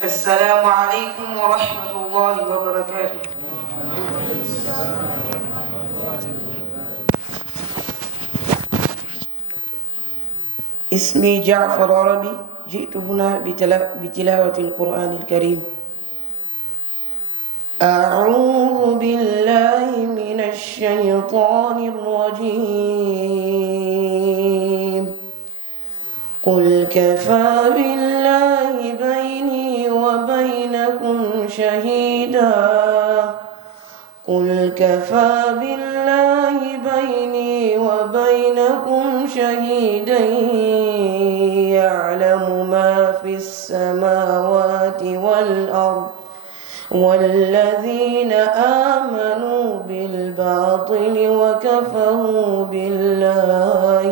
السلام عليكم ورحمة الله وبركاته. اسمي جعفر عربي، جئت هنا بتلاوة القرآن الكريم. أعوذ بالله من الشيطان الرجيم. قل كفى بالله بيني وبينكم شهيدا. قل كفى بالله بيني وبينكم شهيدا يعلم ما في السماوات والأرض والذين آمنوا بالباطل وكفروا بالله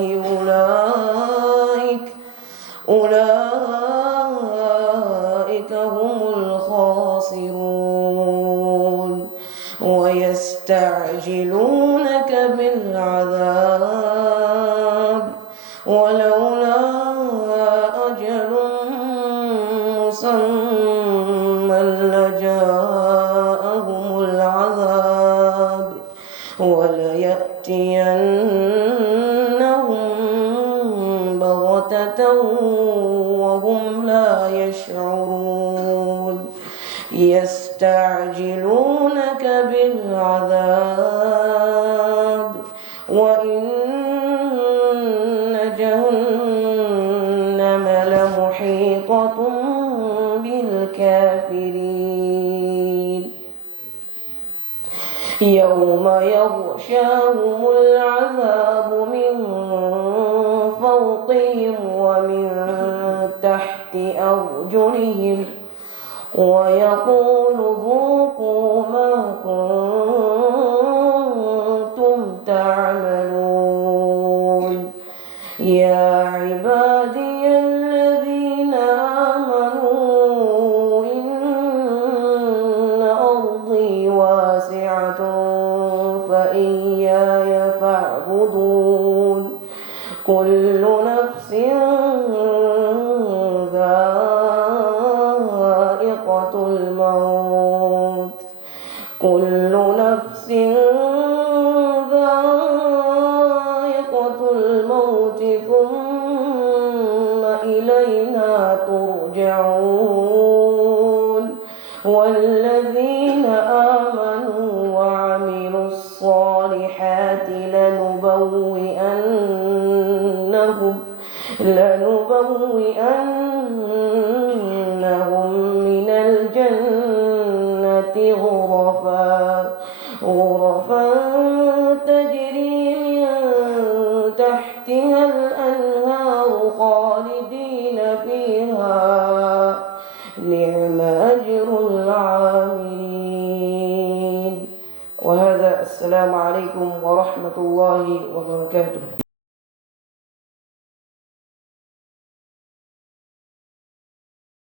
أولئك هم الخاسرون. ويستعجلونك بالعذاب ولولا أجل مسمى لجاءهم العذاب وليأتينهم بغتة وهم لا يشعرون. يستعجلونك بالعذاب وإن جهنم لمحيطة بالكافرين. يوم يغشاهم العذاب من فوقهم ومن تحت أرجلهم ويقول ذوقوا ما كنتم تعملون. يا عبادي الذين آمنوا إن أرضي واسعة فإياي فاعبدون. كل نفس ذائقة الموت. كل نفس ذائقة الموت ثم إلينا ترجعون. والذين آمنوا وعملوا الصالحات لنبوئنهم من الجنة غرفا تجري من تحتها الأنهار خالدين فيها. نعم أجر العاملين. وهذا السلام عليكم ورحمة الله وبركاته.